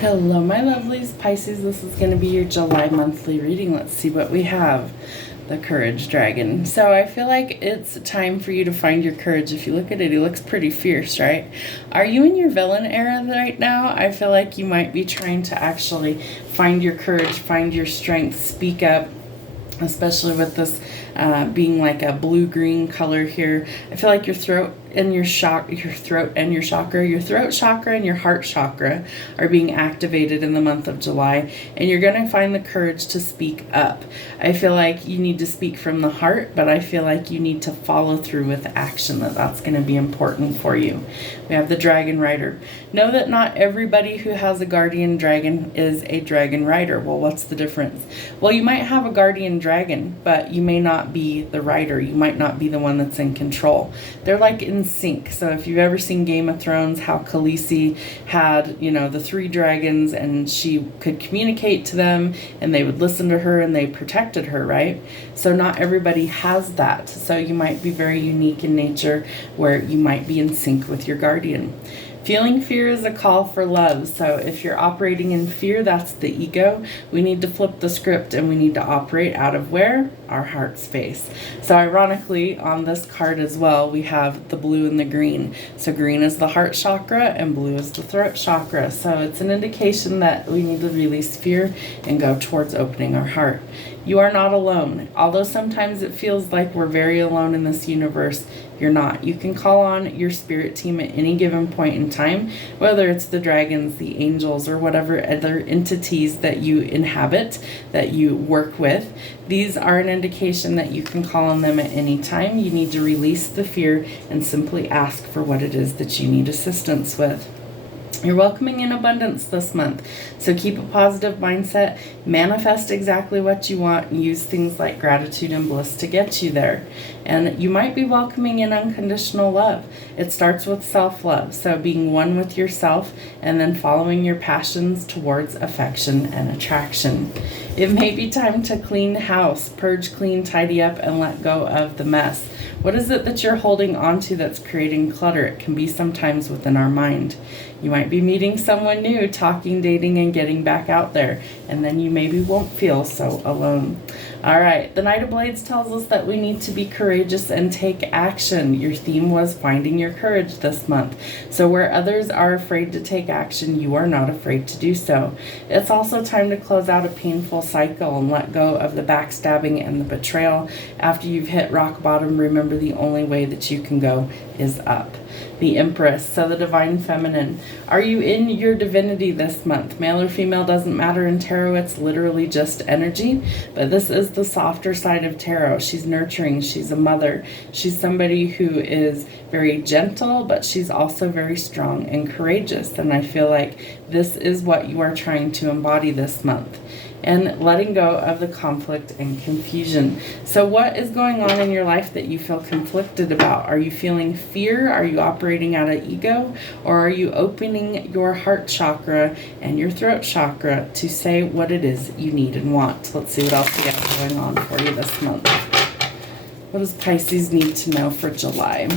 Hello, my lovelies. Pisces, this is going to be your July monthly reading. Let's see what we have. The Courage Dragon. So I feel like it's time for you to find your courage. If you look at it, he looks pretty fierce, right? Are you in your villain era right now? I feel like you might be trying to actually find your courage, find your strength, speak up, especially with this being like a blue-green color here. I feel like your throat and your throat chakra and your heart chakra are being activated in the month of July, and you're going to find the courage to speak up. I feel like you need to speak from the heart, but I feel like you need to follow through with action. That's going to be important for you. We have the Dragon Rider. Know that not everybody who has a guardian dragon is a dragon rider. Well, what's the difference? Well, you might have a guardian dragon, but you may not be the rider. You might not be the one that's in control. They're like in sync. So if you've ever seen Game of Thrones, how Khaleesi had, the 3 dragons, and she could communicate to them and they would listen to her and they protected her, right? So not everybody has that. So you might be very unique in nature where you might be in sync with your guardian. Feeling fear is a call for love. So if you're operating in fear, that's the ego. We need to flip the script and we need to operate out of where? Our heart space. So ironically, on this card as well, we have the blue and the green. So green is the heart chakra and blue is the throat chakra. So it's an indication that we need to release fear and go towards opening our heart. You are not alone. Although sometimes it feels like we're very alone in this universe, you're not. You can call on your spirit team at any given point in time, whether it's the dragons, the angels, or whatever other entities that you inhabit, that you work with. These are an indication that you can call on them at any time. You need to release the fear and simply ask for what it is that you need assistance with. You're welcoming in abundance this month, so keep a positive mindset, manifest exactly what you want, and use things like gratitude and bliss to get you there. And you might be welcoming in unconditional love. It starts with self-love, so being one with yourself and then following your passions towards affection and attraction. It may be time to clean the house, purge, clean, tidy up, and let go of the mess. What is it that you're holding on to that's creating clutter? It can be sometimes within our mind. You might be meeting someone new, talking, dating, and getting back out there, and then you maybe won't feel so alone. All right, the Knight of Blades tells us that we need to be courageous and take action. Your theme was finding your courage this month. So where others are afraid to take action, you are not afraid to do so. It's also time to close out a painful cycle and let go of the backstabbing and the betrayal. After you've hit rock bottom, remember the only way that you can go is up. The Empress, so the Divine Feminine. Are you in your divinity this month? Male or female doesn't matter in tarot. It's literally just energy. But this is the softer side of tarot. She's nurturing. She's a mother. She's somebody who is very gentle, but she's also very strong and courageous. And I feel like this is what you are trying to embody this month. And letting go of the conflict and confusion. So what is going on in your life that you feel conflicted about? Are you feeling fear? Are you operating out of ego? Or are you opening your heart chakra and your throat chakra to say what it is you need and want? Let's see what else we got going on for you this month. What does Pisces need to know for July?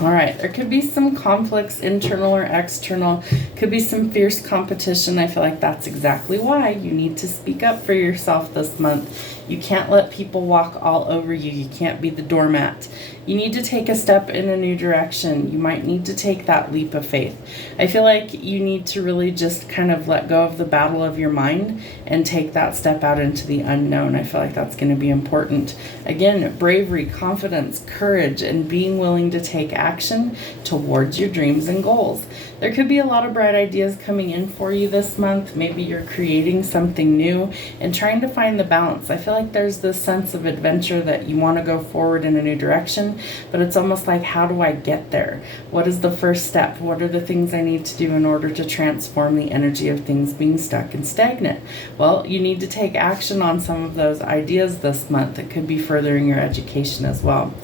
All right, there could be some conflicts, internal or external. Could be some fierce competition. I feel like that's exactly why you need to speak up for yourself this month. You can't let people walk all over you. You can't be the doormat. You need to take a step in a new direction. You might need to take that leap of faith. I feel like you need to really just kind of let go of the battle of your mind and take that step out into the unknown. I feel like that's going to be important. Again, bravery, confidence, courage, and being willing to take action towards your dreams and goals. There could be a lot of bright ideas coming in for you this month. Maybe you're creating something new and trying to find the balance. I feel like there's this sense of adventure that you want to go forward in a new direction, but it's almost like, how do I get there? What is the first step? What are the things I need to do in order to transform the energy of things being stuck and stagnant? Well, you need to take action on some of those ideas this month. It could be furthering your education as well.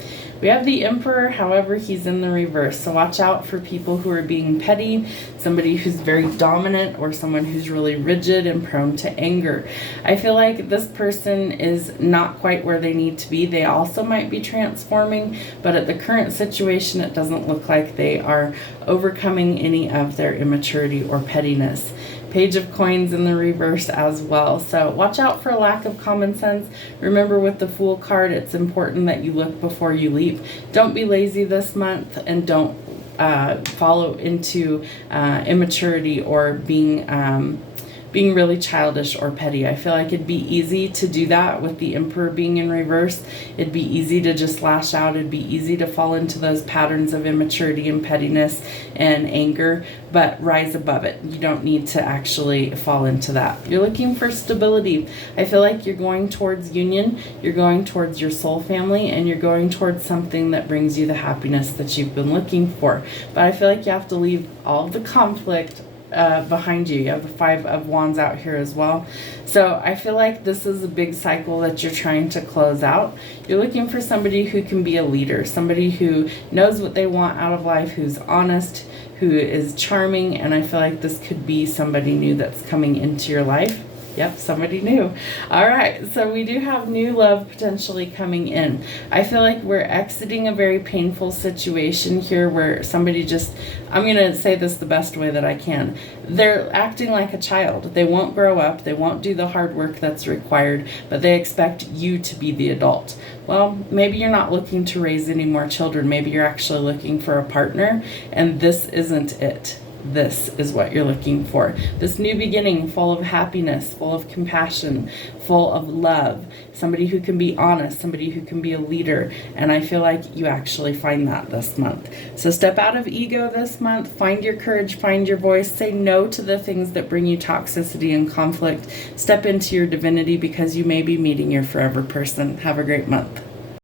We have the Emperor, however, he's in the reverse. So watch out for people who are being petty, somebody who's very dominant, or someone who's really rigid and prone to anger. I feel like this person is not quite where they need to be. They also might be transforming, but at the current situation, it doesn't look like they are overcoming any of their immaturity or pettiness. Page of Coins in the reverse as well. So watch out for a lack of common sense. Remember, with the Fool card, it's important that you look before you leap. Don't be lazy this month, and don't follow into immaturity or being really childish or petty. I feel like it'd be easy to do that with the Emperor being in reverse. It'd be easy to just lash out. It'd be easy to fall into those patterns of immaturity and pettiness and anger, but rise above it. You don't need to actually fall into that. You're looking for stability. I feel like you're going towards union, you're going towards your soul family, and you're going towards something that brings you the happiness that you've been looking for. But I feel like you have to leave all the conflict behind you. You have the Five of Wands out here as well. So I feel like this is a big cycle that you're trying to close out. You're looking for somebody who can be a leader, somebody who knows what they want out of life, who's honest, who is charming, and I feel like this could be somebody new that's coming into your life. Yep, somebody new. All right, so we do have new love potentially coming in. I feel like we're exiting a very painful situation here where somebody just, I'm going to say this the best way that I can. They're acting like a child. They won't grow up. They won't do the hard work that's required, but they expect you to be the adult. Well, maybe you're not looking to raise any more children. Maybe you're actually looking for a partner, and this isn't it. This is what you're looking for. This new beginning, full of happiness, full of compassion, full of love. Somebody who can be honest, somebody who can be a leader. And I feel like you actually find that this month. So step out of ego this month. Find your courage, find your voice. Say no to the things that bring you toxicity and conflict. Step into your divinity, because you may be meeting your forever person. Have a great month.